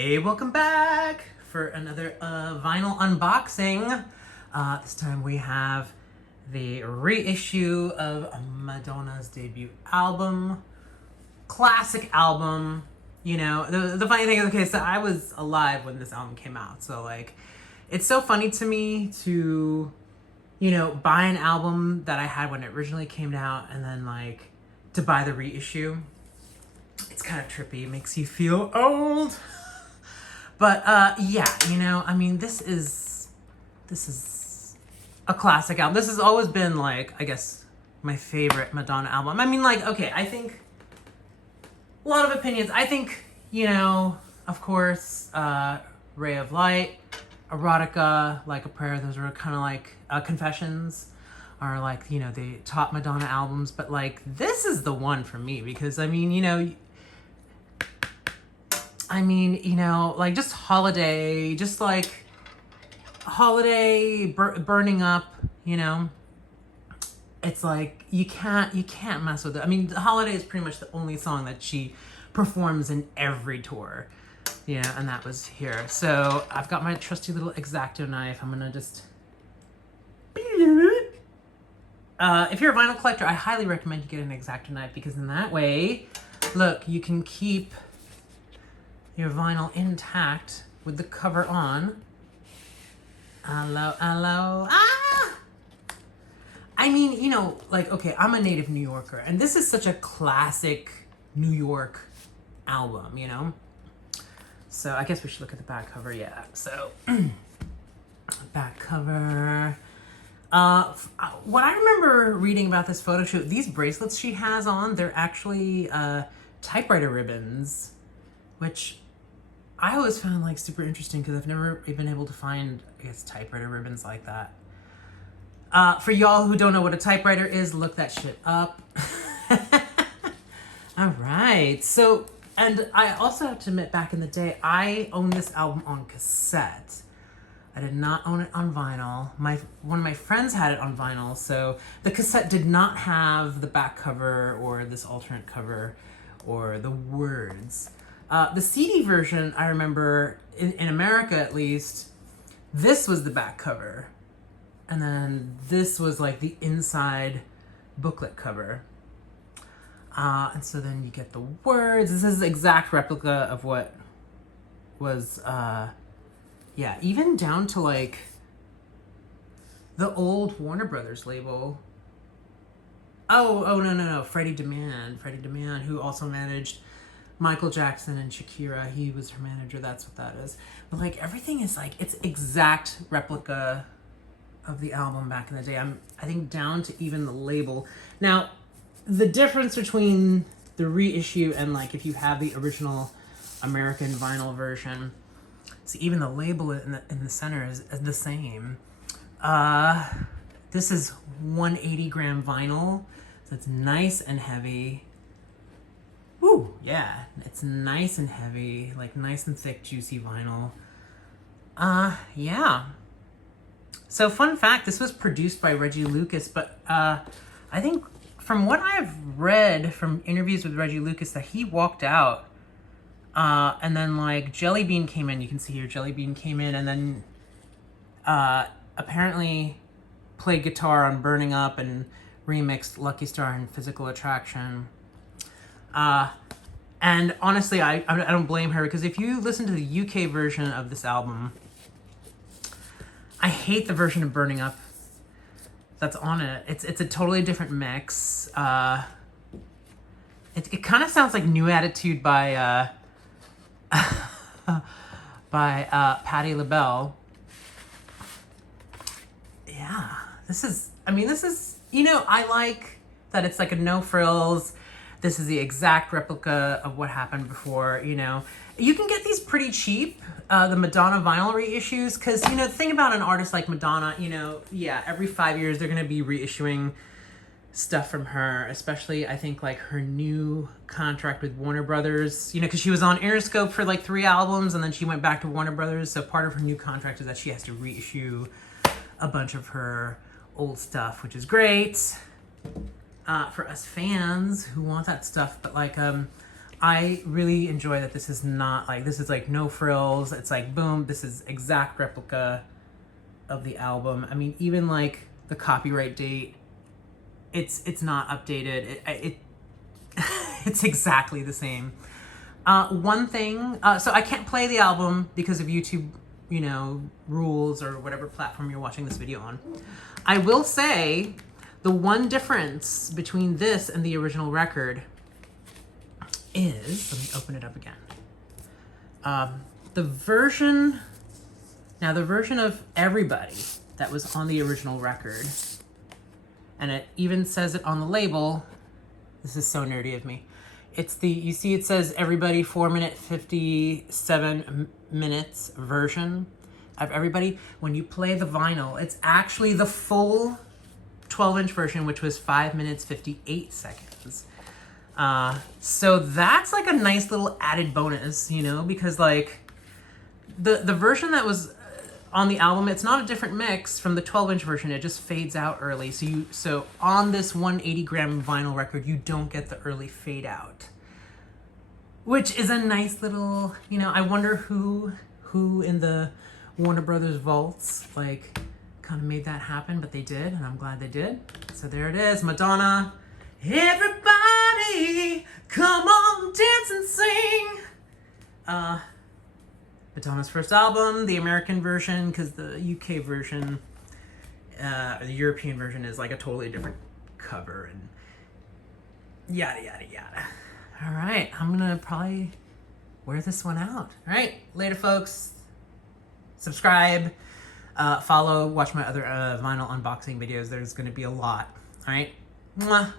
Hey, welcome back for another vinyl unboxing. This time we have the reissue of Madonna's debut album. Classic album. You know, the funny thing is, okay, so I was alive when this album came out. So, like, it's so funny to me to, you know, buy an album that I had when it originally came out and then, like, to buy the reissue. It's kind of trippy. It makes you feel old. But yeah, you know, I mean, this is a classic album. This has always been, like, I guess, my favorite Madonna album. I mean, like, okay, I think a lot of opinions. I think, you know, of course, Ray of Light, Erotica, Like a Prayer, those were kind of like Confessions are, like, you know, the top Madonna albums. But, like, this is the one for me because, I mean, you know, like, just Holiday, just like Holiday, Burning Up, you know, it's like you can't mess with it. I mean, Holiday is pretty much the only song that she performs in every tour, you know, and that was here. So I've got my trusty little X-Acto knife. I'm gonna just if you're a vinyl collector, I highly recommend you get an X-Acto knife because in that way, look, you can keep your vinyl intact with the cover on. Hello. Ah! I mean, you know, like, okay, I'm a native New Yorker, and this is such a classic New York album, you know? So I guess we should look at the back cover, yeah. So, back cover. What I remember reading about this photo shoot, these bracelets she has on, they're actually typewriter ribbons, which I always found, like, super interesting because I've never been able to find, I guess, typewriter ribbons like that. For y'all who don't know what a typewriter is, look that shit up. All right. So, and I also have to admit, back in the day, I owned this album on cassette. I did not own it on vinyl. One of my friends had it on vinyl, so the cassette did not have the back cover or this alternate cover or the words. The CD version, I remember, in America at least, this was the back cover. And then this was like the inside booklet cover. And so then you get the words. This is the exact replica of what was, yeah, even down to like the old Warner Brothers label. Oh, no. Freddie DeMann, who also managed Michael Jackson and Shakira. He was her manager. That's what that is. But, like, everything is, like, it's exact replica of the album back in the day. I think down to even the label. Now, the difference between the reissue and, like, if you have the original American vinyl version, see, even the label in the center is the same. This is 180 gram vinyl, so it's nice and heavy. Woo, yeah, it's nice and heavy, like nice and thick, juicy vinyl. Yeah. So, fun fact, this was produced by Reggie Lucas, but I think from what I've read from interviews with Reggie Lucas that he walked out, and then, like, Jelly Bean came in. You can see here, Jelly Bean came in and then apparently played guitar on Burning Up and remixed Lucky Star and Physical Attraction. And honestly, I don't blame her because if you listen to the UK version of this album, I hate the version of Burning Up that's on it. It's a totally different mix. It kind of sounds like New Attitude by Patti LaBelle. Yeah, this is, you know, I like that it's like a no frills. This is the exact replica of what happened before, you know. You can get these pretty cheap, the Madonna vinyl reissues, because, you know, the thing about an artist like Madonna, you know, yeah, every 5 years they're going to be reissuing stuff from her, especially, I think, like, her new contract with Warner Brothers, you know, because she was on Interscope for, like, 3 albums, and then she went back to Warner Brothers, so part of her new contract is that she has to reissue a bunch of her old stuff, which is great. For us fans who want that stuff, but like I really enjoy that this is not like, this is like no frills. It's like, boom, this is exact replica of the album. I mean, even like the copyright date, it's not updated. It's exactly the same. One thing, so I can't play the album because of YouTube, you know, rules or whatever platform you're watching this video on. I will say the one difference between this and the original record is, let me open it up again. The version of Everybody that was on the original record, and it even says it on the label. This is so nerdy of me. It's the, you see it says Everybody 4-minute 57 minutes version of Everybody. When you play the vinyl, it's actually the full 12-inch version, which was 5 minutes 58 seconds. So that's like a nice little added bonus, you know, because like the version that was on the album, it's not a different mix from the 12-inch version. It just fades out early. So on this 180-gram vinyl record, you don't get the early fade out, which is a nice little, you know, I wonder who in the Warner Brothers vaults like kind of made that happen, but they did, and I'm glad they did. So there it is, Madonna. Everybody, come on, dance and sing. Madonna's first album, the American version, because the UK version, the European version is like a totally different cover and yada, yada, yada. All right, I'm gonna probably wear this one out. All right, later, folks. Subscribe, follow, watch my other vinyl unboxing videos. There's gonna be a lot. All right, mwah.